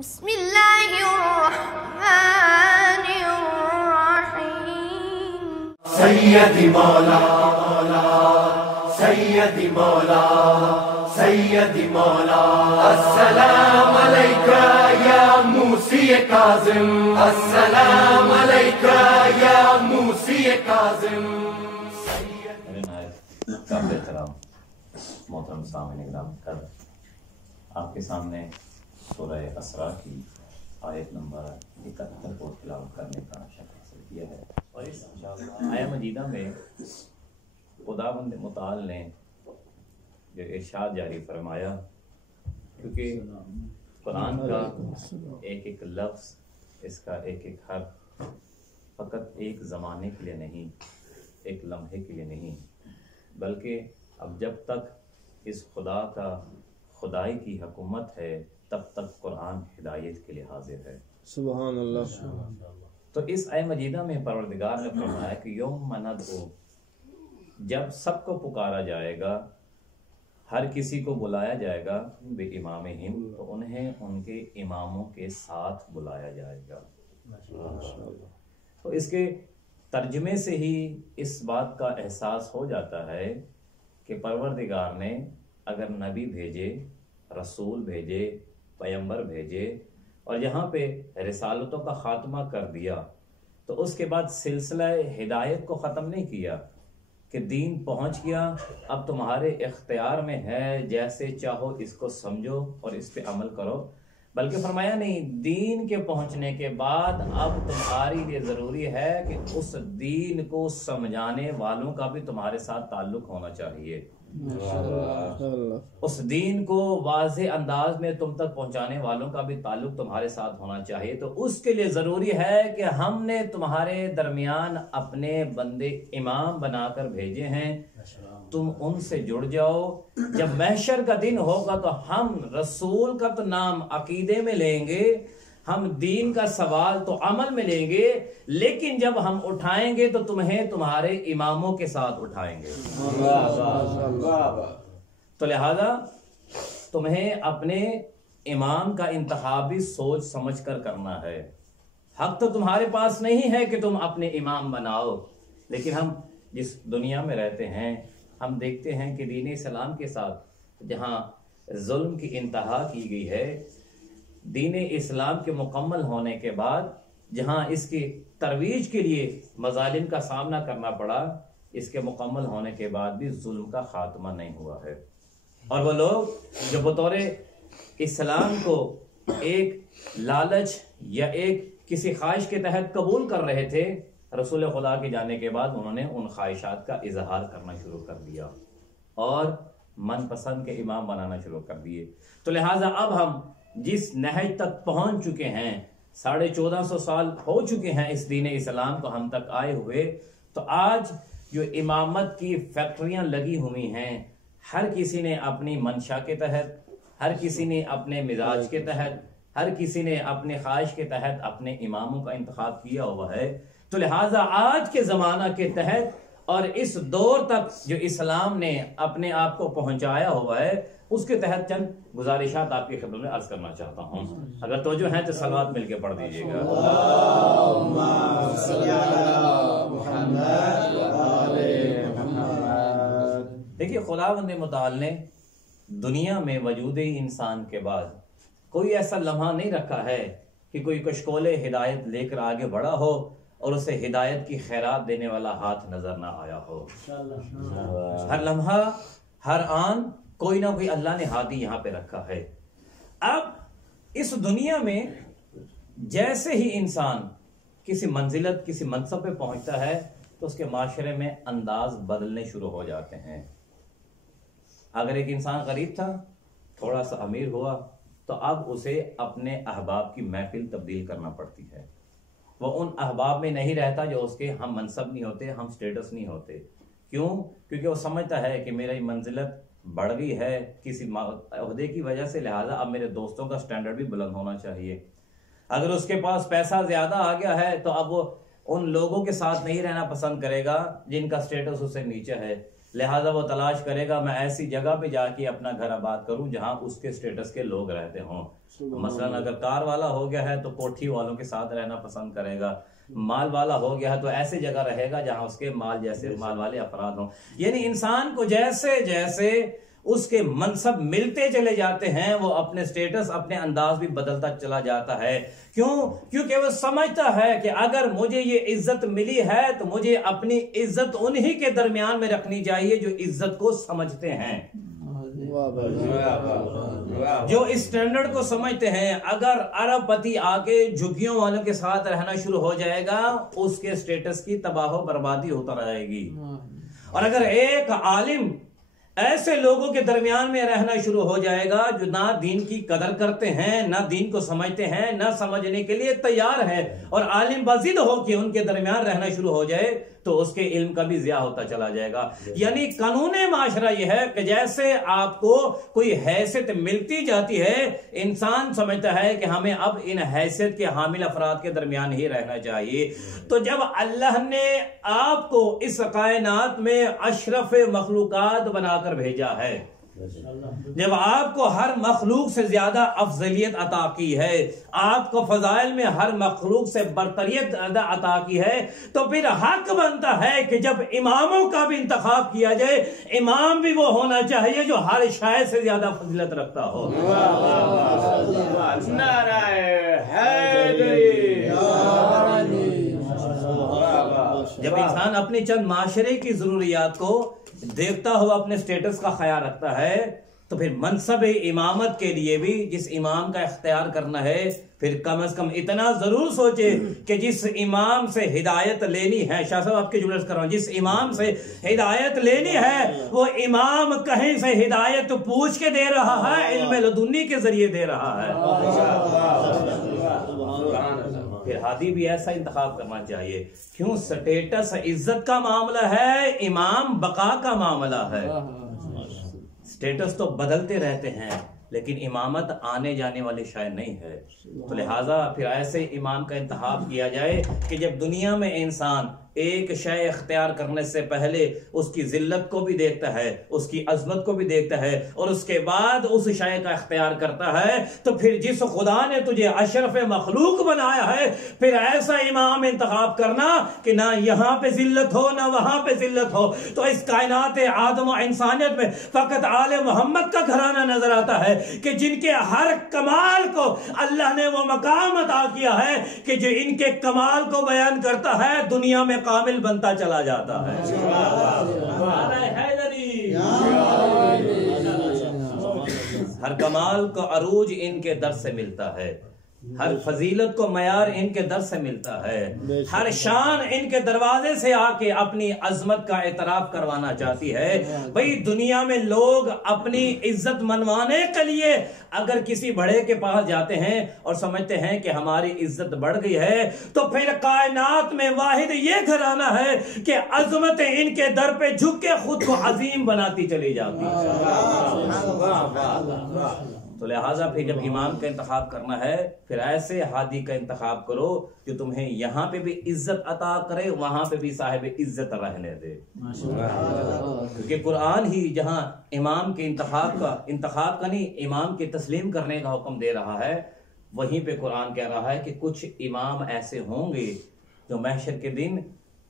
बिस्मिल्लाहिर्रहमानिर्रहीम। सैयदी मौला सैयदी मौला सैयदी मौला अस्सलाम अलैका या मूसी काज़िम, अस्सलाम अलैका या मूसी काज़िम। काबिल एहतराम मोहतरम सामईन इकराम, कल आपके सामने सूरह असरा की आयत नंबर 71 को तिलावत करने का शर्फ हासिल किया है। और इस आया मजीदा में खुदावंद मुताल ने जो इरशाद जारी फरमाया, क्योंकि कुरान का एक एक लफ्ज़, इसका एक एक हर्फ फ़कत एक ज़माने के लिए नहीं, एक लम्हे के लिए नहीं, बल्कि अब जब तक इस खुदा का खुदाई की हुकूमत है तब तक कुरान हिदायत के लिए हाजिर है। सुभान अल्लाह। तो इस आय मजीदा में परवरदिगार ने फरमाया कि यौम मनदउ, जब सबको पुकारा जाएगा, हर किसी को बुलाया जाएगा, बे इमामिहिम, तो उन्हें उनके इमामों के साथ बुलाया जाएगा। तो इसके तर्जुमे से ही इस बात का एहसास हो जाता है कि परवरदिगार ने अगर नबी भेजे, रसूल भेजे, पैगंबर भेजे और यहाँ पे रिसालतों का खात्मा कर दिया, तो उसके बाद सिलसिला हिदायत को ख़त्म नहीं किया कि दीन पहुँच गया, अब तुम्हारे इख्तियार में है, जैसे चाहो इसको समझो और इस पे अमल करो, बल्कि फरमाया नहीं, दीन के पहुंचने के बाद अब तुम्हारे लिए ज़रूरी है कि उस दीन को समझाने वालों का भी तुम्हारे साथ ताल्लुक होना चाहिए। उस दीन को वाज़े अंदाज में तुम तक पहुंचाने वालों का भी ताल्लुक तुम्हारे साथ होना चाहिए। तो उसके लिए ज़रूरी है कि हमने तुम्हारे दरमियान अपने बंदे इमाम बनाकर भेजे हैं, तुम उनसे जुड़ जाओ। जब महशर का दिन होगा तो हम रसूल का तो नाम अकीदे में लेंगे, हम दीन का सवाल तो अमल में लेंगे, लेकिन जब हम उठाएंगे तो तुम्हें तुम्हारे इमामों के साथ उठाएंगे। तो लिहाजा तुम्हें अपने इमाम का इंतखाब भी सोच समझ कर करना है। हक तो तुम्हारे पास नहीं है कि तुम अपने इमाम बनाओ, लेकिन हम जिस दुनिया में रहते हैं हम देखते हैं कि दीन इस्लाम के साथ जहाँ जुल्म की इंतहा की गई है, दीन इस्लाम के मुकम्मल होने के बाद जहाँ इसकी तरवीज के लिए मजालिम का सामना करना पड़ा, इसके मुकम्मल होने के बाद भी जुल्म का खात्मा नहीं हुआ है। और वो लोग जो बतौर इस्लाम को एक लालच या एक किसी ख्वाहिश के तहत कबूल कर रहे थे, रसूल खुदा के जाने के बाद उन्होंने उन ख्वाहिशात का इजहार करना शुरू कर दिया और मनपसंद के इमाम बनाना शुरू कर दिए। तो लिहाजा अब हम जिस नहज तक पहुंच चुके हैं, 1450 साल हो चुके हैं इस दीन इस्लाम को हम तक आए हुए, तो आज जो इमामत की फैक्ट्रियां लगी हुई हैं, हर किसी ने अपनी मंशा के तहत, हर किसी ने अपने मिजाज के तहत, हर किसी ने अपने ख्वाहिश के तहत अपने इमामों का इंतखाब किया हुआ है। तो लिहाजा आज के ज़माना के तहत और इस दौर तक जो इस्लाम ने अपने आप को पहुंचाया हुआ है, उसके तहत चंद गुजारिशात आपकी खिदमत में अर्ज करना चाहता हूं। अगर तवज्जो है तो सलावत मिलके पढ़ दीजिएगा। देखिए, खुदावंद मुताल ने दुनिया में वजूद इंसान के बाद कोई ऐसा लम्हा नहीं रखा है कि कोई कशकोले हिदायत लेकर आगे बढ़ा हो और उसे हिदायत की खैरात देने वाला हाथ नजर ना आया हो। हर लम्हा, हर आन कोई ना कोई अल्लाह ने हाथी यहाँ पे रखा है। अब इस दुनिया में जैसे ही इंसान किसी मंजिलत, किसी मनसब पे पहुंचता है, तो उसके माशरे में अंदाज बदलने शुरू हो जाते हैं। अगर एक इंसान गरीब था, थोड़ा सा अमीर हुआ, तो अब उसे अपने अहबाब की महफिल तब्दील करना पड़ती है। वो उन अहबाब में नहीं रहता जो उसके हम मनसब नहीं होते, हम स्टेटस नहीं होते। क्यों? क्योंकि वो समझता है कि मेरी मंजिलत बढ़ गई है किसी ओहदे की वजह से, लिहाजा अब मेरे दोस्तों का स्टैंडर्ड भी बुलंद होना चाहिए। अगर उसके पास पैसा ज्यादा आ गया है तो अब वो उन लोगों के साथ नहीं रहना पसंद करेगा जिनका स्टेटस उससे नीचे है। लिहाजा वो तलाश करेगा मैं ऐसी जगह पे जाके अपना घर आबाद करूं जहां उसके स्टेटस के लोग रहते हों। मसलन अगर कार वाला हो गया है तो कोठी वालों के साथ रहना पसंद करेगा, माल वाला हो गया है तो ऐसी जगह रहेगा जहां उसके माल जैसे माल वाले अफराद हों। यानी इंसान को जैसे जैसे उसके मनसब मिलते चले जाते हैं वो अपने स्टेटस अपने अंदाज भी बदलता चला जाता है। क्यों? क्योंकि वो समझता है कि अगर मुझे ये इज्जत मिली है तो मुझे अपनी इज्जत उन्हीं के दरमियान में रखनी चाहिए जो इज्जत को समझते हैं, जो इस स्टैंडर्ड को समझते हैं। अगर अरबपति आके झुग्गियों वालों के साथ रहना शुरू हो जाएगा उसके स्टेटस की तबाह बर्बादी होता रहेगी। और अगर एक आलिम ऐसे लोगों के दरमियान में रहना शुरू हो जाएगा जो ना दीन की कदर करते हैं, ना दीन को समझते हैं, ना समझने के लिए तैयार है, और आलिम बाजिद हो कि उनके दरमियान रहना शुरू हो जाए तो उसके इल्म का भी ज़िया होता चला जाएगा। यानी कानूने माशरा यह है कि जैसे आपको कोई हैसियत मिलती जाती है इंसान समझता है कि हमें अब इन हैसियत के हामिल अफराद के दरमियान ही रहना चाहिए। तो जब अल्लाह ने आपको इस कायनात में अशरफ मखलूकात बनाकर भेजा है, जब आपको हर मखलूक से ज्यादा अफजलियत अता की है, आपको फजाइल में हर मखलूक से बरतरियत अता की है, तो फिर हक बनता है कि जब इमामों का भी इंतखाब किया जाए इमाम भी वो होना चाहिए जो हर शाय से ज्यादा फजीलत रखता हो। जब इंसान अपनी चंद माशरे की जरूरियात को देखता हुआ अपने स्टेटस का ख्याल रखता है तो फिर मनसब इमामत के लिए भी जिस इमाम का इख्तियार करना है फिर कम से कम इतना जरूर सोचे कि जिस इमाम से हिदायत लेनी है, शाह साहब आपके जुमले कर रहा हूं, जिस इमाम से हिदायत लेनी है वो इमाम कहीं से हिदायत पूछ के दे रहा है, इल्म लदुन्नी के जरिए दे रहा है। फिर हादी भी ऐसा इंतखाब करना चाहिए। क्यों? स्टेटस इज्जत का मामला है, इमाम बका का मामला है। स्टेटस तो बदलते रहते हैं लेकिन इमामत आने जाने वाली शायद नहीं है। तो लिहाजा फिर ऐसे इमाम का इंतखाब किया जाए कि जब दुनिया में इंसान एक शय इख्तियार करने से पहले उसकी जिल्लत को भी देखता है, उसकी अजमत को भी देखता है और उसके बाद उस शय का इख्तियार करता है, तो फिर जिस खुदा ने तुझे अशरफ मखलूक बनाया है फिर ऐसा इमाम इंतखाब करना कि ना यहाँ पे जिल्लत हो ना वहां पे जिल्लत हो। तो इस कायनात आदम और इंसानियत में फकत आले मोहम्मद का घराना नजर आता है कि जिनके हर कमाल को अल्लाह ने वो मकाम अता किया है कि जो इनके कमाल को बयान करता है दुनिया में कामिल बनता चला जाता है। हर कमाल को अरूज इनके दर से मिलता है, हर फजीलत को मयार इनके दर से मिलता है, हर शान इनके दरवाजे से आके अपनी अजमत का एतराफ करवाना चाहती है। भाई दुनिया में लोग अपनी इज्जत मनवाने के लिए अगर किसी बड़े के पास जाते हैं और समझते हैं कि हमारी इज्जत बढ़ गई है तो फिर कायनात में वाहिद ये घराना है कि अजमत इनके दर पे झुक के खुद को अजीम बनाती चली जाती है। तो लिहाजा फिर जब इमाम का इंतखाब करना है फिर ऐसे हादी का इंतखाब करो जो तुम्हें यहाँ पे भी इज्जत अता करे वहां पे भी साहिब इज्जत रहने दे। क्योंकि कुरान ही जहाँ इमाम के इंतखाब का नहीं इमाम के तस्लीम करने का हुक्म दे रहा है, वहीं पे कुरान कह रहा है कि कुछ इमाम ऐसे होंगे जो महशर के दिन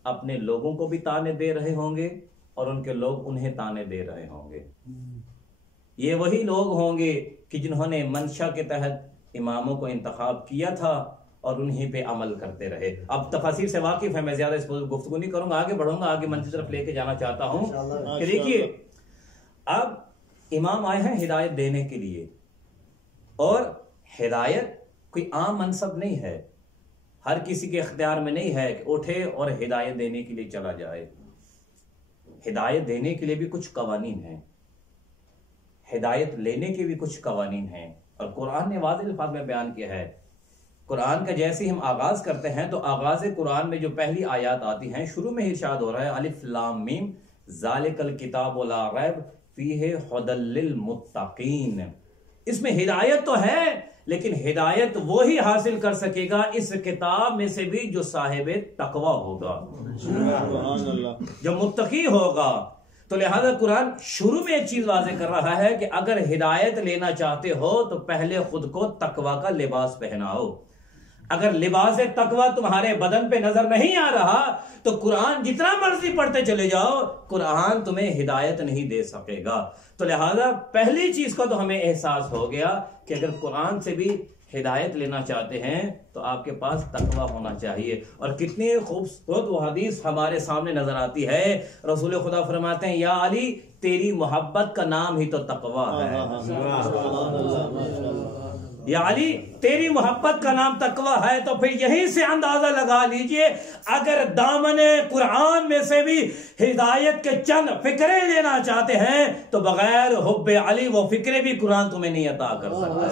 अपने लोगों को भी ताने दे रहे होंगे और उनके लोग उन्हें ताने दे रहे होंगे। ये वही लोग होंगे कि जिन्होंने मंशा के तहत इमामों को इंतखाब किया था और उन्हीं पे अमल करते रहे। अब तफसीर से वाकिफ है, मैं ज्यादा इस पर गुफ्तगू नहीं करूंगा, आगे बढ़ूंगा, आगे मंच की तरफ लेके जाना चाहता हूं कि देखिए अब इमाम आए हैं हिदायत देने के लिए और हिदायत कोई आम मनसब नहीं है, हर किसी के इख्तियार में नहीं है कि उठे और हिदायत देने के लिए चला जाए। हिदायत देने के लिए भी कुछ कवानीन हैं, हिदायत लेने के भी कुछ कवानीन हैं और कुरान ने वाज़ेह अल्फाज में बयान किया है। कुरान का जैसे ही हम आगाज करते हैं तो आगाज कुरान में जो पहली आयत आती हैं शुरू में ही इरशाद हो रहा है अलिफ लाम मीम ज़ालिकल किताबु ला रैब फीहि हुदल लिल मुत्तकीन। इसमें हिदायत तो है लेकिन हिदायत वो ही हासिल कर सकेगा इस किताब में से भी जो साहिब तकवा होगा, जो मुत्तकी होगा। तो लिहाजा कुरान शुरू में एक चीज वाज़ेह कर रहा है कि अगर हिदायत लेना चाहते हो तो पहले खुद को तकवा का लिबास पहनाओ। अगर लिबास तकवा तुम्हारे बदन पे नजर नहीं आ रहा तो कुरान जितना मर्जी पढ़ते चले जाओ, कुरान तुम्हें हिदायत नहीं दे सकेगा। तो लिहाजा पहली चीज का तो हमें एहसास हो गया कि अगर कुरान से भी हिदायत लेना चाहते हैं तो आपके पास तकवा होना चाहिए। और कितनी खूबसूरत वो हदीस हमारे सामने नजर आती है। रसूल खुदा फरमाते हैं, या अली तेरी मोहब्बत का नाम ही तो तकवा है। या अली तेरी मोहब्बत का नाम तकवा है। तो फिर यहीं से अंदाजा लगा लीजिए, अगर दामने कुरान में से भी हिदायत के चंद फिक्रे लेना चाहते हैं तो बगैर हुब्बे अली वो फिक्रे भी कुरान तुम्हें नहीं अता कर सकता।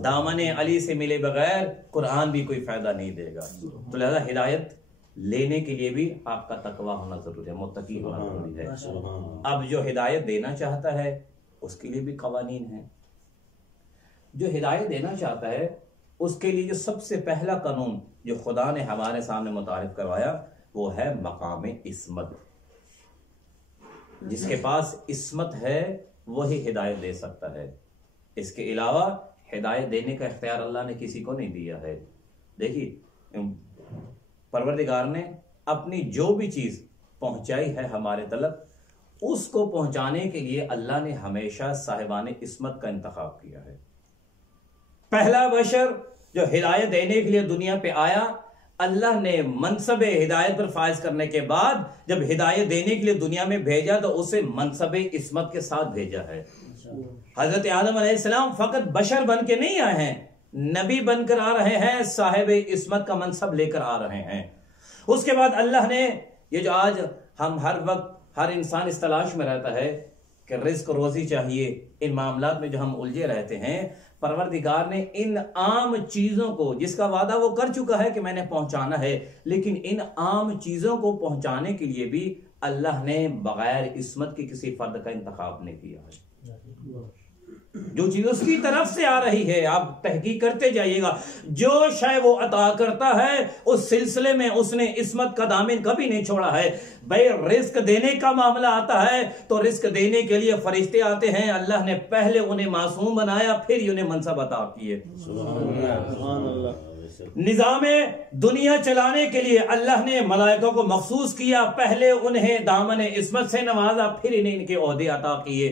दामने अली से मिले बगैर कुरान भी कोई फायदा नहीं देगा। तो लिहाजा हिदायत लेने के लिए भी आपका तकवा होना जरूरी है, मुत्तकी होना जरूरी है। अब जो हिदायत देना चाहता है उसके लिए भी कवानीन है। जो हिदायत देना चाहता है उसके लिए जो सबसे पहला कानून जो खुदा ने हमारे सामने मुतारिफ करवाया वो है मकाम इस्मत। जिसके पास इस्मत है वही हिदायत दे सकता है। इसके अलावा हिदायत देने का इख्तियार अल्लाह ने किसी को नहीं दिया है। देखिए, परवरदिगार ने अपनी जो भी चीज पहुंचाई है हमारे तलक, उसको पहुंचाने के लिए अल्लाह ने हमेशा साहिबान इस्मत का इंतखाब किया है। पहला बशर जो हिदायत देने के लिए दुनिया पे आया, अल्लाह ने मनसब हिदायत पर फायज करने के बाद जब हिदायत देने के लिए दुनिया में भेजा तो उसे मनसब इस्मत के साथ भेजा है। हजरत आदम अलैहिस्सलाम फकत बशर बन के नहीं आए हैं, नबी बनकर आ रहे हैं, साहिब इस्मत का मनसब लेकर आ रहे हैं। उसके बाद अल्लाह ने ये जो आज हम हर वक्त हर इंसान इस तलाश में रहता है कि रिस्क रोजी चाहिए, इन मामलात में जो हम उलझे रहते हैं, परवरदिगार ने इन आम चीजों को जिसका वादा वो कर चुका है कि मैंने पहुंचाना है, लेकिन इन आम चीजों को पहुंचाने के लिए भी अल्लाह ने बगैर इस्मत के किसी फर्द का इंतखाब नहीं किया है। जो चीज उसकी तरफ से आ रही है, आप तहकीक करते जाइएगा, जो शय वो अता करता है उस सिलसिले में उसने इस्मत का दामन कभी नहीं छोड़ा है। भाई रिस्क देने का मामला आता है तो रिस्क देने के लिए फरिश्ते आते हैं, अल्लाह ने पहले उन्हें मासूम बनाया फिर उन्हें मनसब अता किए। निजामे दुनिया चलाने के लिए अल्लाह ने मलाइका को मखसूस किया, पहले उन्हें दामन इस्मत से नवाजा फिर इन्हें इनके ओहदे अता किए।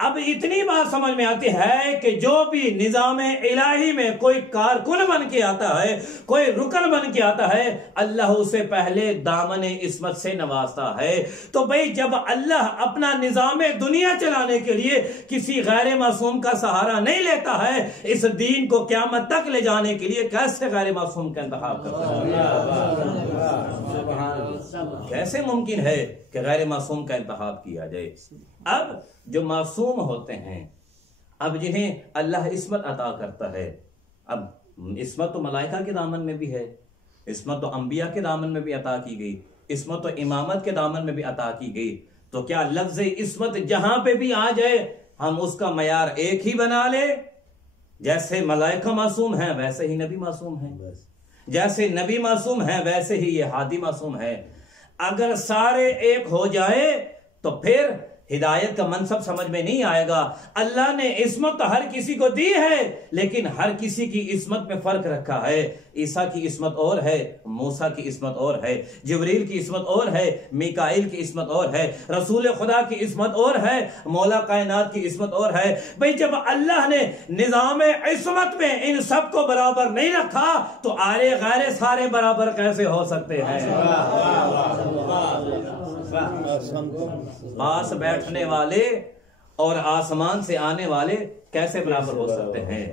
अब इतनी बात समझ में आती है कि जो भी निजाम इलाही में कोई कारकुन बन के आता है, कोई रुकन बन के आता है, अल्लाह उसे पहले दामन इस्मत से नवाजता है। तो भाई जब अल्लाह अपना निजाम दुनिया चलाने के लिए किसी गैर मासूम का सहारा नहीं लेता है, इस दीन को क़यामत तक ले जाने के लिए कैसे गैर मासूम का इंतखाब करता है? कैसे मुमकिन है कि गैर मासूम का इंतखाब किया जाए? अब जो मासूम होते हैं, अब जिन्हें अल्लाह इस्मत अता करता है, अब इस्मत तो मलाइका के दामन में भी है, इस्मत तो अंबिया के दामन में भी अता की गई, इस्मत तो इमामत के दामन में भी अता की गई। तो क्या लफ्ज़ इस्मत जहां पे भी आ जाए हम उसका मयार एक ही बना ले? जैसे मलाइका मासूम है वैसे ही नबी मासूम है, जैसे नबी मासूम है वैसे ही ये हादी मासूम है। अगर सारे एक हो जाए तो फिर हिदायत का मनसब समझ में नहीं आएगा। अल्लाह ने इस्मत तो हर किसी को दी है, लेकिन हर किसी की इस्मत में फर्क रखा है। ईसा की इस्मत और है, मूसा की इस्मत और है, जिब्रील की इस्मत और है, मिकाइल की इस्मत और है, रसूल खुदा की इस्मत और है, मौला कायनात की इस्मत और है। भाई जब अल्लाह ने निजाम इस्मत में इन सब को बराबर नहीं रखा तो आरे गैरे सारे बराबर कैसे हो सकते हैं? पास बैठने वाले और आसमान से आने वाले कैसे बराबर हो सकते हैं?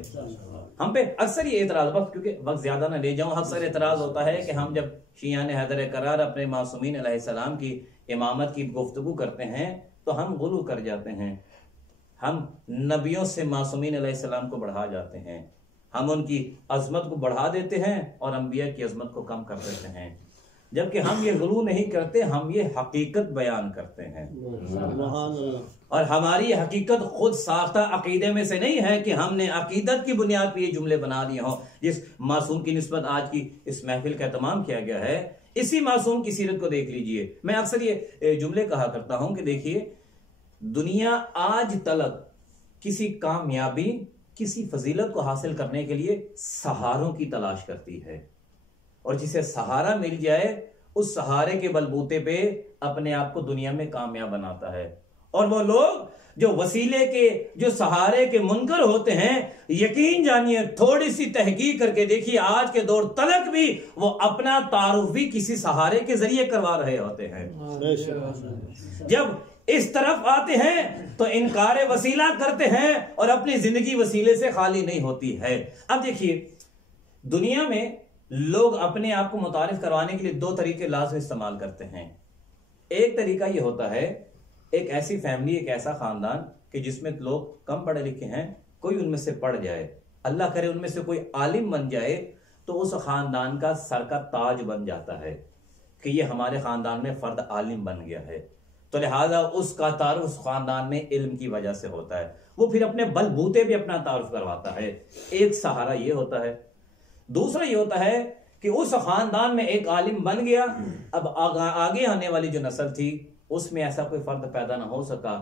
हम पे अक्सर ये एतराज, बस क्योंकि वक्त ज्यादा ना ले जाऊं, अक्सर एतराज होता है कि हम जब शियाने हैदर करार अपने मासूमीन अलैहिस्सलाम की इमामत की गुफ्तगू करते हैं तो हम गुलू कर जाते हैं, हम नबियों से मासूमीन अलैहिस्सलाम को बढ़ा जाते हैं, हम उनकी अजमत को बढ़ा देते हैं और अंबिया की अजमत को कम कर देते हैं। जबकि हम ये गुलू नहीं करते, हम ये हकीकत बयान करते हैं। और हमारी हकीकत खुद साख्ता अकीदे में से नहीं है कि हमने अकीदत की बुनियाद पर ये जुमले बना दिए हों। जिस मासूम की निस्बत आज की इस महफिल का एहतमाम किया गया है, इसी मासूम की सीरत को देख लीजिए। मैं अक्सर ये जुमले कहा करता हूं कि देखिए, दुनिया आज तलक किसी कामयाबी, किसी फजीलत को हासिल करने के लिए सहारों की तलाश करती है, और जिसे सहारा मिल जाए उस सहारे के बलबूते पे अपने आप को दुनिया में कामयाब बनाता है। और वो लोग जो वसीले के, जो सहारे के मुनकर होते हैं, यकीन जानिए थोड़ी सी तहकीक करके देखिए, आज के दौर तलक भी वो अपना तारुफ भी किसी सहारे के जरिए करवा रहे होते हैं। जब इस तरफ आते हैं तो इनकार वसीला करते हैं और अपनी जिंदगी वसीले से खाली नहीं होती है। अब देखिए, दुनिया में लोग अपने आप को मुतारिफ करवाने के लिए दो तरीके लाजमी इस्तेमाल करते हैं। एक तरीका यह होता है, एक ऐसी फैमिली, एक ऐसा खानदान कि जिसमें लोग कम पढ़े लिखे हैं, कोई उनमें से पढ़ जाए, अल्लाह करे उनमें से कोई आलिम बन जाए, तो उस खानदान का सर का ताज बन जाता है कि ये हमारे खानदान में फर्द आलिम बन गया है। तो लिहाजा उसका तारुफ उस खानदान में इल्म की वजह से होता है, वो फिर अपने बलबूते भी अपना तारुफ करवाता है। एक सहारा ये होता है। दूसरा ये होता है कि उस खानदान में एक आलिम बन गया, अब आगे आने वाली जो नस्ल थी उसमें ऐसा कोई फर्द पैदा ना हो सका,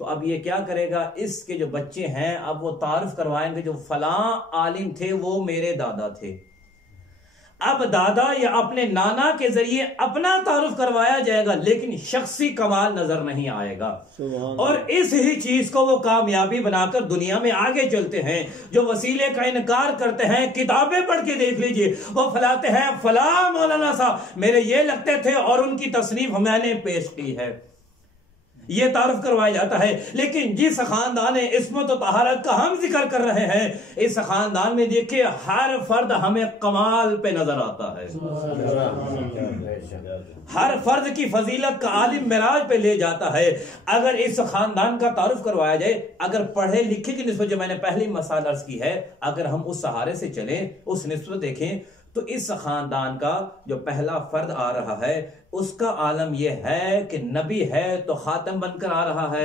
तो अब ये क्या करेगा, इसके जो बच्चे हैं अब वो तारुफ करवाएंगे जो फलां आलिम थे वो मेरे दादा थे। अब दादा या अपने नाना के जरिए अपना तारुफ करवाया जाएगा, लेकिन शख्सी कमाल नजर नहीं आएगा। और इस ही चीज को वो कामयाबी बनाकर दुनिया में आगे चलते हैं। जो वसीले का इनकार करते हैं, किताबें पढ़ के देख लीजिए, वो फलाते हैं फला मौलाना साहब मेरे ये लगते थे और उनकी तसनीफ मैंने पेश की है, ये तारुफ करवाया जाता है। लेकिन जिस खानदान इस्मत और तहारत का हम जिक्र कर रहे हैं, इस खानदान में देखिए हर फर्द हमें कमाल पे नजर आता है। हर फर्द की फजीलत का आलिम मिराज पे ले जाता है। अगर इस खानदान का तारुफ करवाया जाए, अगर पढ़े लिखे की निस्बत, जो मैंने पहले मसाल अर्ज की है, अगर हम उस सहारे से चलें, उस निस्बत देखें, तो इस खानदान का जो पहला फर्द आ रहा है उसका आलम यह है कि नबी है तो खातम बनकर आ रहा है,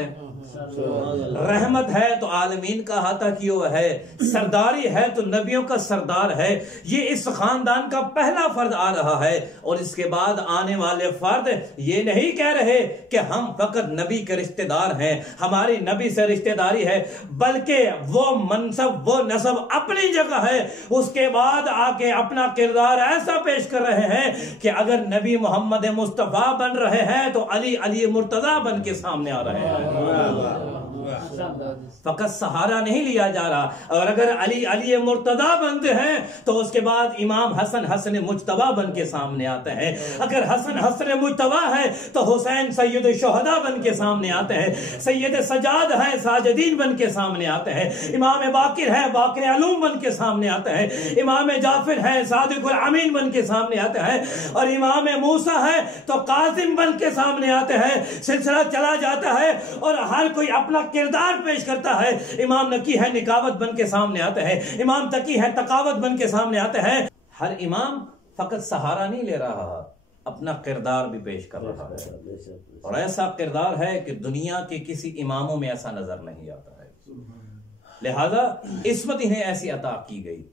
रहमत है तो आलमीन का हाथा किया हुआ है, सरदारी है तो नबियों का सरदार है। ये इस खानदान का पहला फर्द आ रहा है। और इसके बाद आने वाले फर्द ये नहीं कह रहे कि हम फकत नबी के रिश्तेदार हैं, हमारी नबी से रिश्तेदारी है, बल्कि वो मनसब, वो नसब अपनी जगह है। उसके बाद आके अपना किरदार ऐसा पेश कर रहे हैं कि अगर नबी मोहम्मद मुस्तफा बन रहे हैं तो अली अली मुर्तजा बन के सामने आ रहे हैं। फकत सहारा नहीं लिया जा रहा। और अगर अली अली मुर्तजा बनते हैं तो उसके बाद इमाम हसन हसन मुज्तबा बन के सामने आते हैं। अगर हसन हसन मुज्तबा है तो हुसैन सैयद शुहदा बन के सामने आते हैं, सैयद सजाद है साजिदीन बन के सामने आते हैं, इमाम बाकिर है बाकिर अलूम बन के सामने आते हैं, इमाम जाफिर है सादिकुल अमीन बन के सामने आते हैं, और इमाम मूसा है तो कासिम बन के सामने आते हैं। सिलसिला चला जाता है और हर कोई अपना किरदार पेश करता है। इमाम नकी है निकावत बन के सामने आते हैं, इमाम तकी है तकावत बन के सामने आते हैं। हर इमाम फकत सहारा नहीं ले रहा, अपना किरदार भी पेश कर रहा है। और ऐसा किरदार है कि दुनिया के किसी इमामों में ऐसा नजर नहीं आता है। लिहाजा इस्मत इन्हें ऐसी अता की गई।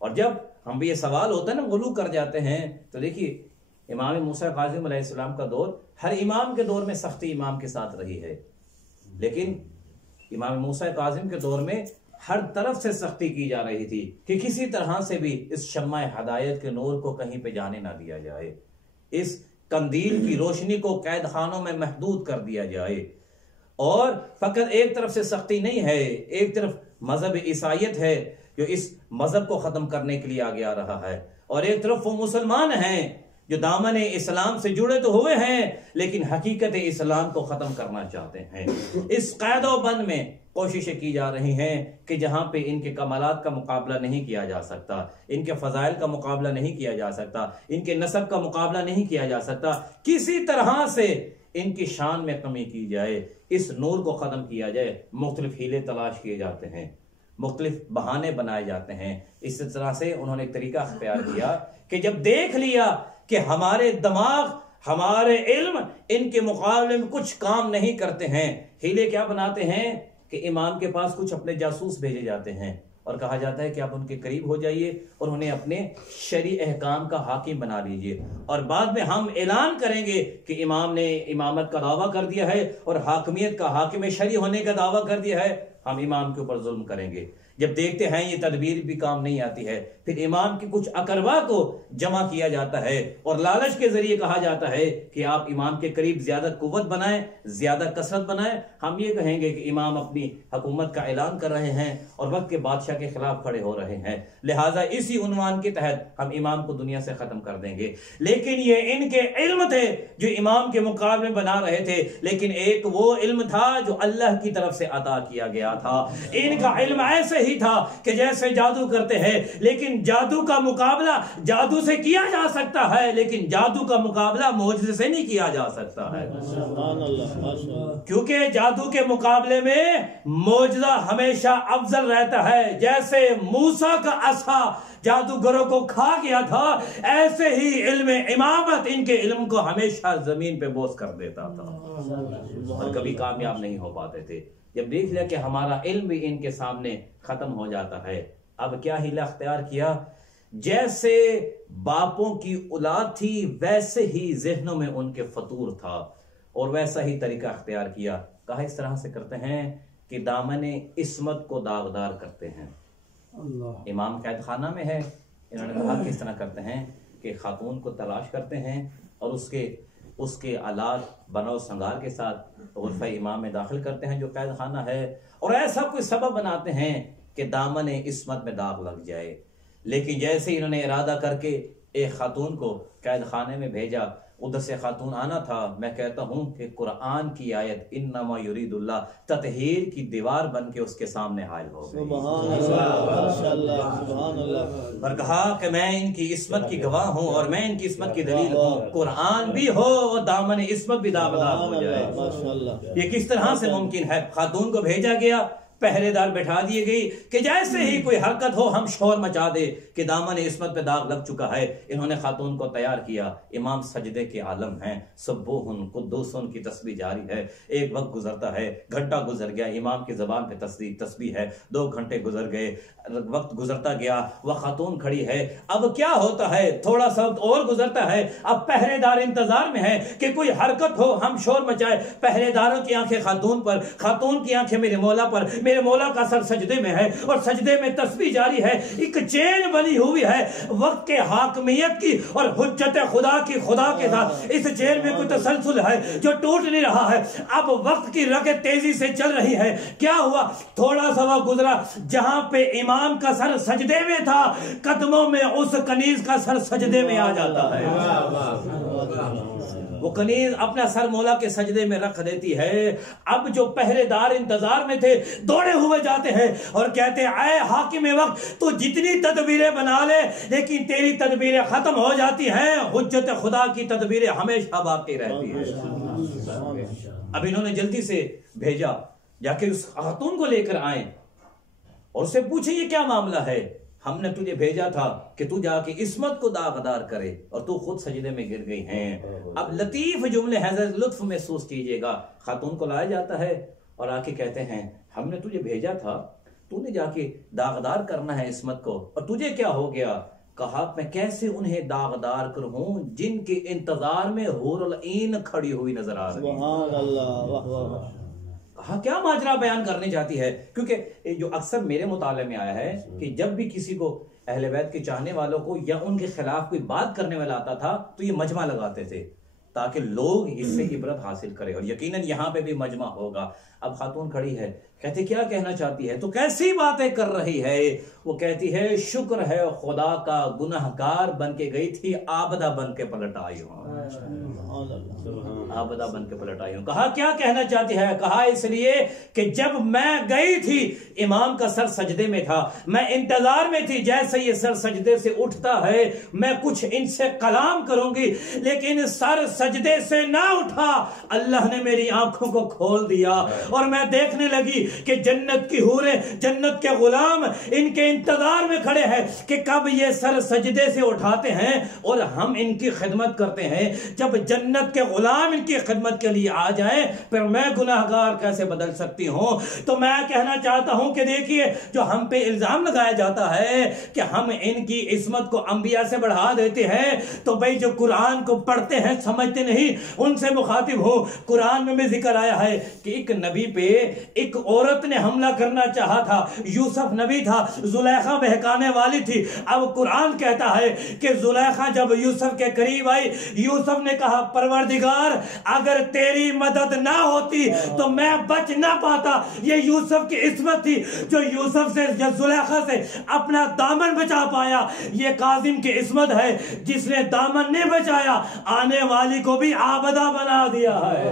और जब हम भी ये सवाल होता है ना, गुलू कर जाते हैं, तो देखिए इमाम मूसा काज़िम अलैहिस्सलाम का दौर, हर इमाम के दौर में सख्ती इमाम के साथ रही है, लेकिन इमाम मूसा काज़िम के दौर में हर तरफ से सख्ती की जा रही थी कि किसी तरह से भी इस शम्मा हदायत के नूर को कहीं पे जाने ना दिया जाए, इस कंदील की रोशनी को कैद खानों में महदूद कर दिया जाए। और फकत एक तरफ से सख्ती नहीं है, एक तरफ मजहब ईसाइयत है जो इस मजहब को खत्म करने के लिए आगे आ रहा है, और एक तरफ वो मुसलमान हैं जो दामन इस्लाम से जुड़े तो हुए हैं लेकिन हकीकत इस्लाम को खत्म करना चाहते हैं। इस कैदो बंद में कोशिशें की जा रही हैं कि जहां पे इनके कमालात का मुकाबला नहीं किया जा सकता, इनके फजाइल का मुकाबला नहीं किया जा सकता, इनके नसब का मुकाबला नहीं किया जा सकता, किसी तरह से इनकी शान में कमी की जाए, इस नूर को खत्म किया जाए। मुख्तलिफ हीले तलाश किए जाते हैं, मुख्तलिफ बहाने बनाए जाते हैं। इस तरह से उन्होंने एक तरीका अख्तियार किया कि जब देख लिया कि हमारे दिमाग, हमारे इल्म इनके मुकाबले में कुछ काम नहीं करते हैं, हीले क्या बनाते हैं कि इमाम के पास कुछ अपने जासूस भेजे जाते हैं और कहा जाता है कि आप उनके करीब हो जाइए और उन्हें अपने शरी अहकाम का हाकिम बना लीजिए, और बाद में हम ऐलान करेंगे कि इमाम ने इमामत का दावा कर दिया है और हाकिमियत का हाकिम शरी होने का दावा कर दिया है, हम इमाम के ऊपर जुल्म करेंगे। जब देखते हैं ये तदबीर भी काम नहीं आती है, फिर इमाम के कुछ अकरबा को जमा किया जाता है और लालच के जरिए कहा जाता है कि आप इमाम के करीब ज्यादा कुव्वत बनाएं, ज्यादा कसरत बनाएं। हम ये कहेंगे कि इमाम अपनी हुकूमत का ऐलान कर रहे हैं और वक्त के बादशाह के खिलाफ खड़े हो रहे हैं, लिहाजा इसी उन्वान के तहत हम इमाम को दुनिया से खत्म कर देंगे। लेकिन ये इनके इल्म थे जो इमाम के मुकाबले बना रहे थे, लेकिन एक वो इल्म था जो अल्लाह की तरफ से अता किया गया था। इनका इल्म ऐसे ही था कि जैसे जादू करते हैं, लेकिन जादू का मुकाबला जादू से किया जा सकता है, लेकिन जादू का मुकाबला मोजज़े से नहीं किया जा सकता है, क्योंकि जादू के मुकाबले में मोजज़ा हमेशा अफजल रहता है। जैसे मूसा का असा जादूगरों को खा गया था, ऐसे ही इल्म इमामत इनके इल्म को हमेशा जमीन पे बोझ कर देता था और कभी कामयाब नहीं हो पाते थे। जब देख लिया कि हमारा इल्म भी इनके सामने खत्म हो जाता है, अब क्या हीला अख्तियार किया, जैसे बापों की औलाद थी वैसे ही जहनों में उनके फतूर था और वैसा ही तरीका अख्तियार किया। कहा इस तरह से करते हैं कि दामने इस्मत को दागदार करते हैं। इमाम कैद खाना में है, इन्होंने कहा किस तरह करते हैं कि खातून को तलाश करते हैं और उसके आलात बनो संगार के साथ गुरफ़ा इमाम में दाखिल करते हैं जो कैद खाना है, और ऐसा कोई सबब बनाते हैं कि दामन इस्मत में दाग लग जाए। लेकिन जैसे इन्होंने इरादा करके एक खातून को कैद खाने में भेजा, उधर से खातून आना था, मैं कहता हूं कि कुरान की आयत इन्नमा युरीदुल्लाह ततहीर की दीवार बन के उसके सामने हायल हो गई। और कहा कि मैं इनकी इस्मत की गवाह हूं और मैं इनकी इस्मत की दलील हूं, कुरान भी हो और दामन इस्मत भी दागदार हो जाए। ये किस तरह से मुमकिन है? खातून को भेजा गया, पहरेदार बैठा दिए गई कि जैसे ही कोई हरकत हो हम शोर मचा दे कि दामन इस्मत पे दाग लग चुका है। इन्होंने खातून को तैयार किया, इमाम सजदे के आलम हैं, सुब्बुहुन कुद्दूसुन की तस्बीह जारी है। एक वक्त गुजरता है, घंटा गुजर गया, इमाम की जबान पे तस्बीह है, 2 घंटे गुजर गए, वक्त गुजरता गया, वह खातून खड़ी है। अब क्या होता है, थोड़ा सा वक्त और गुजरता है, अब पहरेदार इंतजार में है कि कोई हरकत हो हम शोर मचाए। पहरेदारों की आंखें खातून पर, खातून की आंखें मेरे मौला पर, मेरे मौला का सर सजदे में है और सजदे में तस्बीह जारी है। एक चेन बनी हुई है वक्त के हाकमियत की और हुज्जत खुदा की, खुदा के साथ इस चेन में कोई तसलसल है जो टूट नहीं रहा है। अब वक्त की रगत तेजी से चल रही है। क्या हुआ, थोड़ा सा वक्त गुजरा, जहां पे इमाम का सर सजदे में था, कदमों में उस कनीज का सर सजदे में आ जाता है। वो कनीज अपना सर मौला के सजदे में रख देती है। अब जो पहरेदार इंतजार में थे दौड़े हुए जाते हैं और कहते हैं, आए हाकिम वक्त, तू जितनी तदबीरें बना ले लेकिन तेरी तदबीरें खत्म हो जाती हैं, हुज्जत खुदा की तदबीरें हमेशा बाकी रहती है। अब इन्होंने जल्दी से भेजा, जाके उस खातून को लेकर आए और उससे पूछे ये क्या मामला है, हमने तुझे भेजा था कि तू जाके इस्मत को दागदार करे और तू खुद सजदे में गिर गई हैं। अब लतीफ जुमले हैं, लुत्फ महसूस कीजिएगा। खातून को लाया जाता है और आके कहते हैं, हमने तुझे भेजा था, तूने जाके दागदार करना है इस्मत को, और तुझे क्या हो गया? कहा, मैं कैसे उन्हें दागदार करूं जिनके इंतजार में हूरुल ईन खड़ी हुई नजर आ रही है। हाँ, क्या माजरा बयान करनी चाहती है? क्योंकि जो अक्सर मेरे मुताले में आया है कि जब भी किसी को अहले बैत के चाहने वालों को या उनके खिलाफ कोई बात करने वाला आता था तो ये मजमा लगाते थे ताकि लोग इससे इबरत हासिल करें, और यकीनन यहाँ पे भी मजमा होगा। अब खातून खड़ी है, कहते क्या कहना चाहती है? तो कैसी बातें कर रही है? वो कहती है, शुक्र है खुदा का, गुनाहगार बन के गई थी, आबदा बन के पलट आई हूं, आबदा बन के पलट आई हूं। कहा क्या कहना चाहती है? कहा इसलिए कि जब मैं गई थी इमाम का सर सजदे में था, मैं इंतजार में थी, जैसे ये सर सजदे से उठता है मैं कुछ इनसे कलाम करूंगी, लेकिन सर सजदे से ना उठा। अल्लाह ने मेरी आंखों को खोल दिया और मैं देखने लगी कि जन्नत की हूरें, जन्नत के गुलाम इनके इंतजार में खड़े हैं कि कब ये सर सजदे से उठाते हैं और हम इनकी खिदमत करते हैं। जब जन्नत के गुलाम इनकी खिदमत के लिए आ जाए फिर मैं गुनाहगार कैसे बदल सकती हूं। तो मैं कहना चाहता हूं कि देखिए, जो हम पे इल्जाम लगाया जाता है कि हम इनकी इस्मत को अंबिया से बढ़ा देते हैं, तो भाई जो कुरान को पढ़ते हैं समझते नहीं, उनसे मुखातिब हो। कुरान में भी जिक्र आया है कि एक नबी पे एक औरत ने हमला करना चाहा था, यूसुफ नबी था, जुलेखा बहकाने वाली थी। अब कुरान कहता है कि जुलेखा जब यूसुफ के करीब आई, यूसुफ ने कहा परवरदिगार अगर तेरी मदद ना होती तो मैं बच ना पाता। ये यूसुफ की इस्मत थी जो यूसुफ से या जुलेखा से अपना दामन बचा पाया। ये काजिम की इस्मत है जिसने दामन नहीं बचाया, आने वाली को भी आबदा बना दिया है।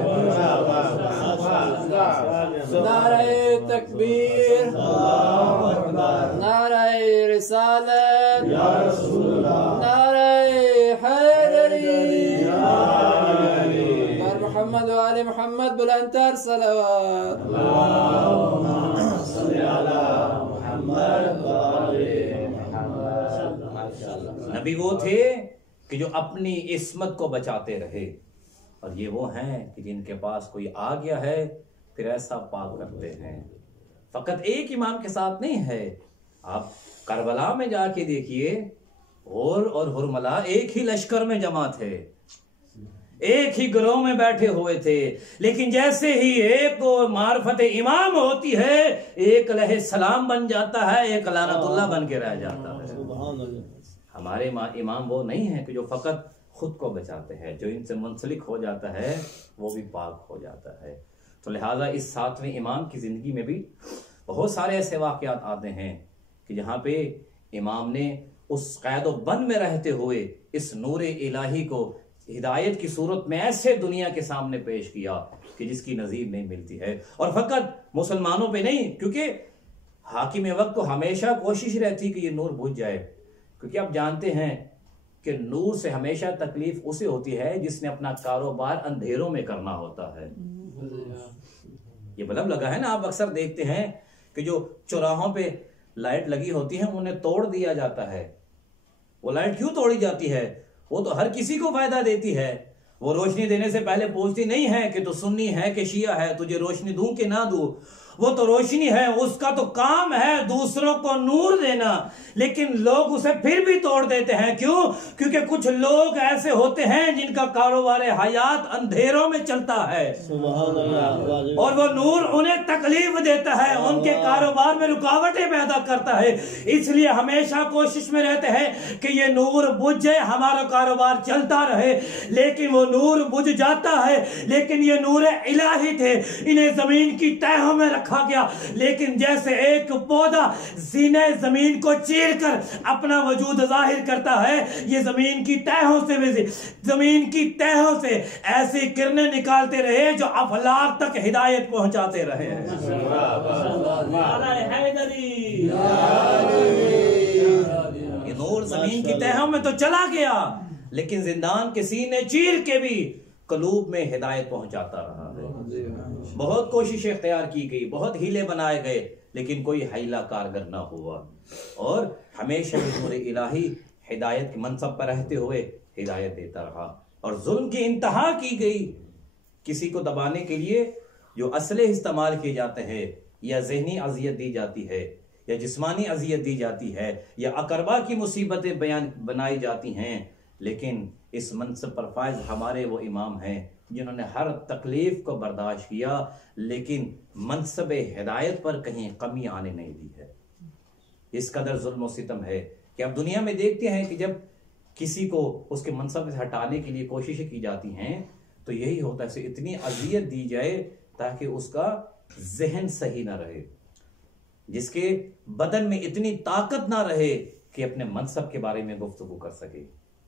नारे तकबीर, नारे रिसालत, नारे हैदरी, मोहम्मद वाले मोहम्मद बुलंदतर सलावत। नबी वो थे कि जो अपनी इस्मत को बचाते रहे, और ये वो हैं कि जिनके पास कोई आ गया है फिर ऐसा पाक करते हैं। फकत एक इमाम के साथ नहीं है, आप करबला में जाके देखिए, और हुरमला एक ही लश्कर में जमा थे, एक ही ग्रोह में बैठे हुए थे, लेकिन जैसे ही एक को मार्फत इमाम होती है, एक लहे सलाम बन जाता है, एक लानतुल्लाह बन के रह जाता है। हमारे इमाम वो नहीं है कि जो फकत खुद को बचाते हैं, जो इनसे मुंसलिक हो जाता है वो भी पाक हो जाता है। तो लिहाजा इस 7वें इमाम की जिंदगी में भी बहुत सारे ऐसे वाक़यात आते हैं कि जहाँ पे इमाम ने उस कैद बंद में रहते हुए इस नूरे इलाही को हिदायत की सूरत में ऐसे दुनिया के सामने पेश किया कि जिसकी नजीर नहीं मिलती है। और फकत मुसलमानों पे नहीं, क्योंकि हाकिम वक्त को हमेशा कोशिश रहती कि ये नूर बुझ जाए, क्योंकि आप जानते हैं कि नूर से हमेशा तकलीफ उसे होती है जिसने अपना कारोबार अंधेरों में करना होता है। ये बल्ब लगा है ना, आप अक्सर देखते हैं कि जो चौराहों पे लाइट लगी होती है उन्हें तोड़ दिया जाता है। वो लाइट क्यों तोड़ी जाती है? वो तो हर किसी को फायदा देती है। वो रोशनी देने से पहले पूछती नहीं है कि तू सुन्नी है कि शिया है, तुझे रोशनी दूं कि ना दूं। वो तो रोशनी है, उसका तो काम है दूसरों को नूर देना, लेकिन लोग उसे फिर भी तोड़ देते हैं। क्यों? क्योंकि कुछ लोग ऐसे होते हैं जिनका कारोबार हयात अंधेरों में चलता है और वो नूर उन्हें तकलीफ देता है, उनके कारोबार में रुकावटें पैदा करता है। इसलिए हमेशा कोशिश में रहते हैं कि ये नूर बुझ जाए, हमारा कारोबार चलता रहे। लेकिन वो नूर बुझ जाता है, लेकिन ये नूर इलाही थे, इन्हें जमीन की तहों में रखा गया। लेकिन जैसे एक पौधा सीने जमीन को चीर कर अपना वजूद जाहिर करता है, ये जमीन की तहों से ऐसी किरणें निकालते रहे जो अफलाक तक हिदायत पहुंचाते रहे। ये नूर जमीन की तहों में तो चला गया, लेकिन जिंदान के सीने चीर के भी कलूब में हिदायत पहुंचाता रहा है। बहुत कोशिशें इख्तियार की गई, बहुत हीले बनाए गए, लेकिन कोई हीला कारगर ना हुआ। और हमेशा नूर इलाही हिदायत के मनसब पर रहते हुए हिदायत देता रहा। और जुल्म की इंतहा की गई, किसी को दबाने के लिए जो असले इस्तेमाल किए जाते हैं, या जहनी अजियत दी जाती है, या जिस्मानी अजियत दी जाती है, या अकरबा की मुसीबतें बनाई जाती हैं। लेकिन इस मनसब पर फायज हमारे वो इमाम हैं जिन्होंने हर तकलीफ को बर्दाश्त किया, लेकिन मनसब हिदायत पर कहीं कमी आने नहीं दी है। इस कदर जुल्म और सितम है कि अब दुनिया में देखते हैं कि जब किसी को उसके मनसब से हटाने के लिए कोशिशें की जाती हैं तो यही होता है, इतनी अजियत दी जाए ताकि उसका जहन सही ना रहे, जिसके बदन में इतनी ताकत ना रहे कि अपने मनसब के बारे में गुफ्तगू कर सके।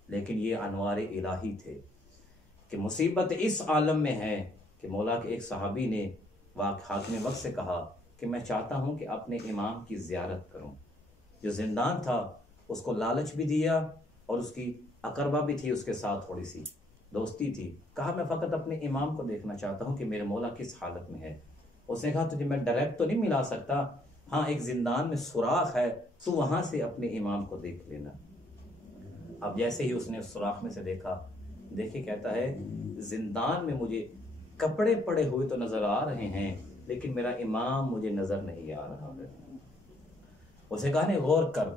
लेकिन ये अनवार इलाही थे कि मुसीबत इस आलम में है कि मौला के एक सहाबी ने हाकिम वक्त से कहा कि मैं चाहता हूं कि अपने इमाम की ज़ियारत करूं। जो जिंदान था उसको लालच भी दिया और उसकी अकरबा भी थी, उसके साथ थोड़ी सी दोस्ती थी। कहा मैं फ़कत अपने इमाम को देखना चाहता हूं कि मेरे मौला किस हालत में है। उसने कहा तुझे मैं डायरेक्ट तो नहीं मिला सकता, हाँ एक जिंदान में सुराख है, तू वहां से अपने इमाम को देख लेना। अब जैसे ही उसने सुराख में से देखा, देखिए कहता है जिंदान में मुझे कपड़े पड़े हुए तो नजर आ रहे हैं, लेकिन मेरा इमाम मुझे नजर नहीं आ रहा है। उसे कहा नहीं गौर कर,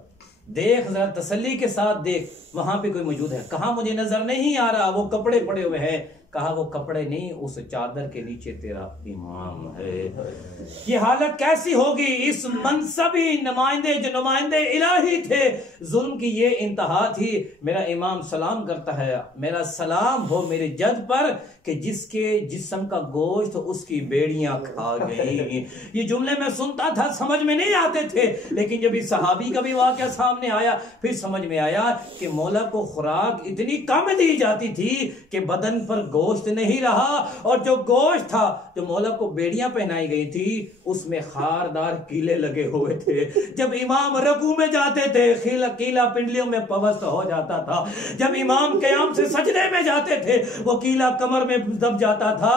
देख जरा तसल्ली के साथ देख, वहां पे कोई मौजूद है? कहा मुझे नजर नहीं आ रहा, वो कपड़े पड़े हुए हैं। कहा वो कपड़े नहीं, उस चादर के नीचे तेरा इमाम है। ये हालत कैसी होगी? इस मनसबी नुमाइंदे जो नुमाइंदे इलाही थे, जुल्म की ये इंतहा थी। मेरा इमाम सलाम करता है, मेरा सलाम हो मेरे जद पर कि जिसके जिस्म का गोश्त उसकी बेड़ियां खा गई। ये जुमले मैं सुनता था, समझ में नहीं आते थे, लेकिन जब इस सहाबी का भी वाकया सामने आया फिर समझ में आया कि मौला को खुराक इतनी कम दी जाती थी कि बदन पर गोश्त नहीं रहा, और जो गोश्त था जो मौला को बेड़ियां पहनाई गई थी उसमें खारदार कीले लगे हुए थे। जब इमाम रकू में जाते थे कीला पिंडलियों में पवस्त हो जाता था। जब इमाम क़याम से सजदे में जाते थे वो कीला कमर में दब जाता था।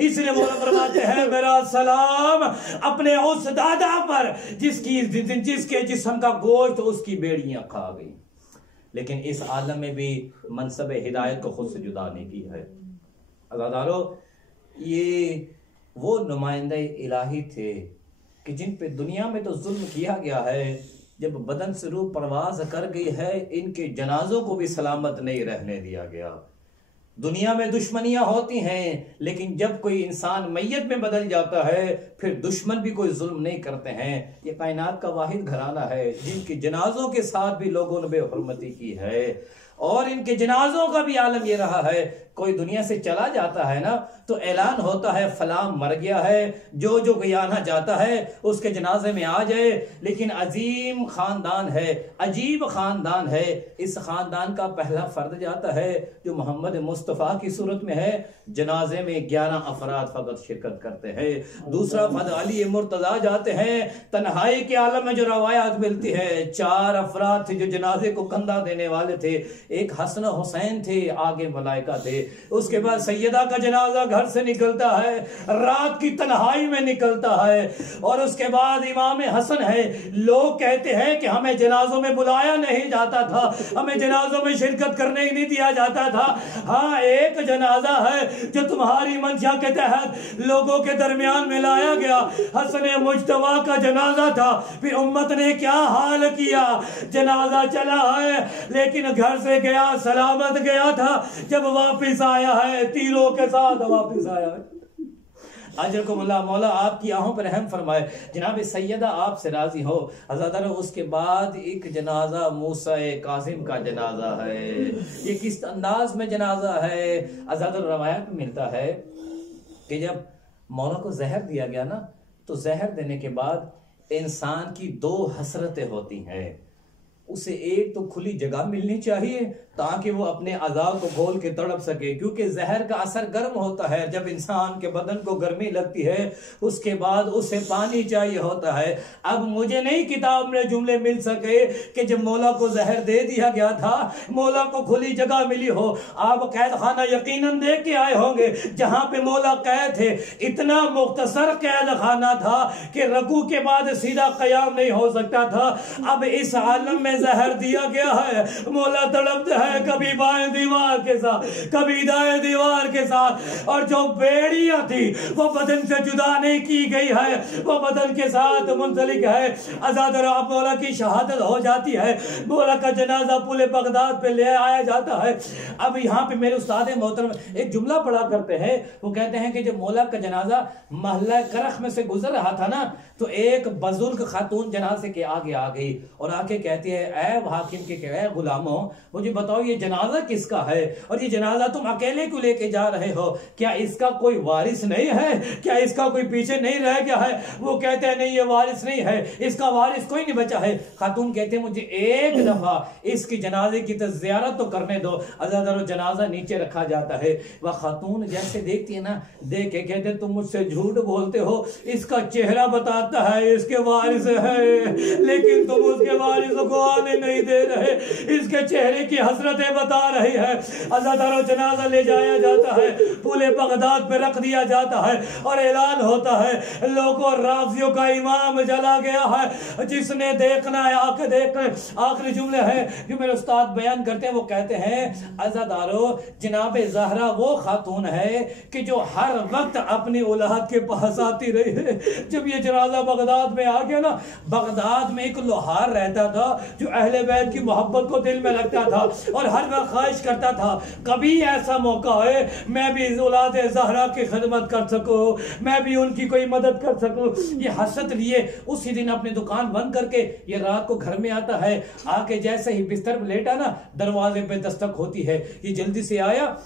इसलिए मौला फरमाते हैं मेरा सलाम अपने उस दादा पर जिसके जिस्म का गोश्त उसकी बेड़ियां खा गई। लेकिन इस आलम में भी मनसब हिदायत को खुद से जुदा नहीं की है। अज़ादारो, ये वो नुमाइंदे इलाही थे कि जिन पे दुनिया में तो जुल्म किया गया है, जब बदन से रूह परवाज कर गई है इनके जनाजों को भी सलामत नहीं रहने दिया गया। दुनिया में दुश्मनियां होती हैं, लेकिन जब कोई इंसान मैयत में बदल जाता है फिर दुश्मन भी कोई जुल्म नहीं करते हैं। ये कायनात का वाहिद घराना है जिनके जनाजों के साथ भी लोगों ने बेहुरमती की है, और इनके जनाजों का भी आलम ये रहा है। कोई दुनिया से चला जाता है ना तो ऐलान होता है फलां मर गया है, जो जो गयाना जाता है उसके जनाजे में आ जाए। लेकिन अजीम खानदान है, अजीब खानदान है, इस खानदान का पहला फर्द जाता है जो मोहम्मद मुस्तफ़ा की सूरत में है। जनाजे में 11 अफराद फकत शिरकत करते हैं। दूसरा फर्द अली मुर्तजा जाते हैं। तन्हाई के आलम में जो रवायात मिलती है 4 अफराद थे जो जनाजे को कंधा देने वाले थे। एक हसन हुसैन थे, आगे मलाइका थे। उसके बाद सैयदा का जनाजा घर से निकलता है, रात की तन्हाई में निकलता है, और उसके बाद इमाम हसन है। लोग कहते हैं कि हमें जनाजों में बुलाया नहीं जाता था, हमें जनाजों में शिरकत करने ही नहीं दिया जाता था। हाँ, एक जनाजा है जो तुम्हारी मंशा के तहत लोगों के दरमियान में लाया गया, हसन मुज्तबा का जनाजा था। फिर उम्मत ने क्या हाल किया, जनाजा चला है लेकिन घर से गया सलामत गया था, जब वापिस आया है तीरों के साथ वापिस आया है। अजर को मौला आपकी आंखों पर रहम फरमाए। जनाब सैयदा आपसे राजी हो। अज़ादारो, उसके बाद एक जनाजा मूसा कासिम का जनाजा है। ये किस अंदाज में जनाजा है? अज़ादारो, रवायत में मिलता है कि जब मौला को जहर दिया गया ना, तो जहर देने के बाद इंसान की 2 हसरतें होती हैं। उसे एक तो खुली जगह मिलनी चाहिए ताकि वो अपने अज़ा को खोल के तड़प सके, क्योंकि जहर का असर गर्म होता है। जब इंसान के बदन को गर्मी लगती है उसके बाद उसे पानी चाहिए होता है। अब मुझे नहीं किताब में जुमले मिल सके कि जब मौला को जहर दे दिया गया था, मौला को खुली जगह मिली हो। आप कैद खाना यकीनन देख के आए होंगे जहां पे मौला कैद थे। इतना मुख्तसर कैद खाना था कि रकू के बाद सीधा कयाम नहीं हो सकता था। अब इस आलम में जहर दिया गया है, मौला तड़पता है कभी बाएं दीवार के साथ कभी दाएं दीवार के साथ, और जो बेड़ियां थी वो बदन से जुदा नहीं की गई है, वो बदन के साथ मुंसलिक है। आजाद आप मौला की शहादत हो जाती है, मौला का जनाजा पुले बगदाद पे ले आया जाता है। अब यहाँ पे मेरे उस्ताद मोहतरम एक जुमला पढ़ा करते हैं, वो कहते हैं कि जब मौला का जनाजा महल्ला करख में से गुजर रहा था ना, तो एक बुजुर्ग खातून जनाजे के आगे आ गई और आके कहती है, ऐ हाकिम के ऐ गुलामों, मुझे बताओ ये जनाजा किसका है, और ये जनाजा तुम अकेले क्यों लेके जा रहे हो? क्या इसका कोई वारिस नहीं है? क्या इसका कोई पीछे नहीं रह गया है? वो कहते हैं नहीं, ये वारिस नहीं है, इसका वारिस कोई नहीं बचा है। खातून कहते हैं मुझे एक दफा इसकी जनाजे की तो ज़ियारत तो करने दो। अज़ादारो, जनाजा नीचे रखा जाता है। वह खातून जैसे देखती है ना, देख के कहते तुम मुझसे झूठ बोलते हो, इसका चेहरा बताता है इसके वारिस है, लेकिन तुम उसके वारिस को आने नहीं दे रहे, इसके चेहरे की हसरतें बता रही है। अज़ादारों जनाजा ले जाया जाता है, पूरे बगदाद पे रख दिया जाता है और ऐलान होता है, लोगों राफियों का इमाम जला गया है, जिसने देखना है आके देख। आखिरी जुमले हैं जो मेरे उस्ताद बयान करते हैं, वो कहते हैं अज़ादारों जनाब ज़हरा वो खातून है कि जो हर वक्त अपनी औलाद के पास आती रही है। जब ये जनाजा बगदाद में आ गया ना, बगदाद में एक लोहार रहता था जो अहले बैत की मोहब्बत को दिल में रखता था और हर वक्त ख्वाहिश करता था कभी ऐसा मौका है मैं भी औलाद ज़हरा की खिदमत कर सकूं, मैं भी उनकी कोई मदद कर सकूं। ये हसरत लिए उसी दिन अपनी दुकान बंद करके ये रात को घर में आता है। आके जैसे ही बिस्तर में लेटा ना, दरवाजे पे दस्तक होती है। ये जल्दी से आया,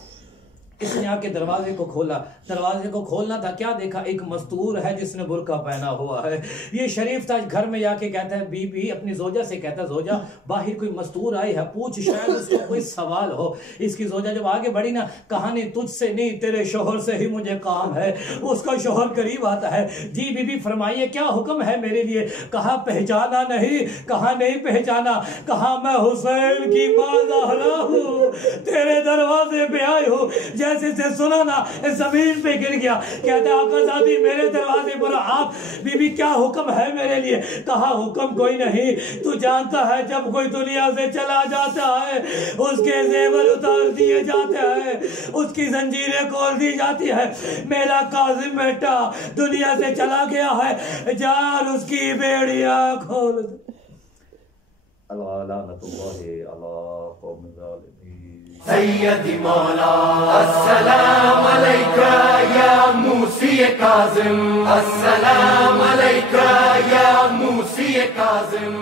इसने आके दरवाजे को खोला। दरवाजे को खोलना था, क्या देखा, एक मस्तूर है जिसने बुर्का पहना हुआ है। ये शरीफ था, घर में जाके कहता है बीबी अपनी जोजा से कहता है, जोजा बाहर कोई मस्तूर आई है, पूछ शायद उसको कोई सवाल हो। इसकी जोजा जब आगे बढ़ी ना, कहानी तुझसे नहीं तेरे शोहर से ही मुझे काम है। उसका शोहर करीब आता है, जी बीबी फरमाइए क्या हुक्म है मेरे लिए। कहा पहचाना नहीं, कहा नहीं पहचाना, कहा मैं हुसैन की मां ज़हरा हूँ, तेरे दरवाजे पे आई हूँ। जैसे से सुना ना जमीन पे गिर गया, कहते आकाज़ादी मेरे दरवाजे पर आप। बीबी क्या हुक्म है मेरे लिए। कहा हुक्म कोई नहीं, तू जानता है जब कोई दुनिया से चला जाता है उसके जेवर उतार दिए जाते हैं, उसकी जंजीरें खोल दी जाती है। मेरा काजिम बेटा दुनिया से चला गया है, जान उसकी बेड़ियां खोल। सैयदी मौला अस्सलाम अलैका या मूसी काज़िम, अस्सलाम अलैका या मूसी काज़िम।